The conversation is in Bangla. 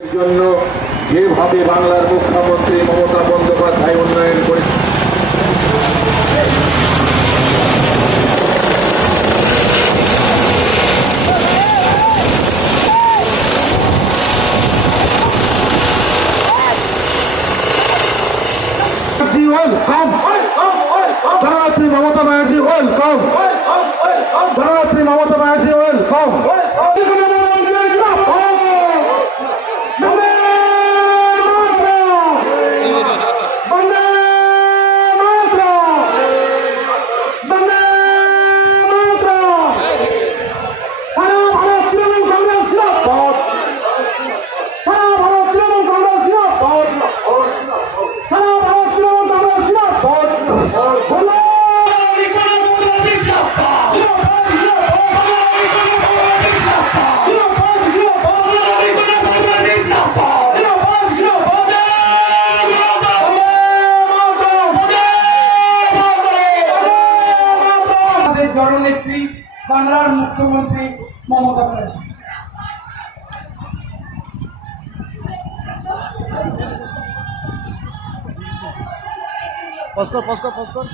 জন্য যেভাবে বাংলার মুখ্যমন্ত্রী মমতা বন্দ্যোপাধ্যায় উন্নয়ন করে মমতা ব্যানার্জি ওয়েলকাম। ধনরাত্রী মমতা জননেত্রী বাংলার মুখ্যমন্ত্রী মমতা ব্যানার্জি। পস্কর পস্কর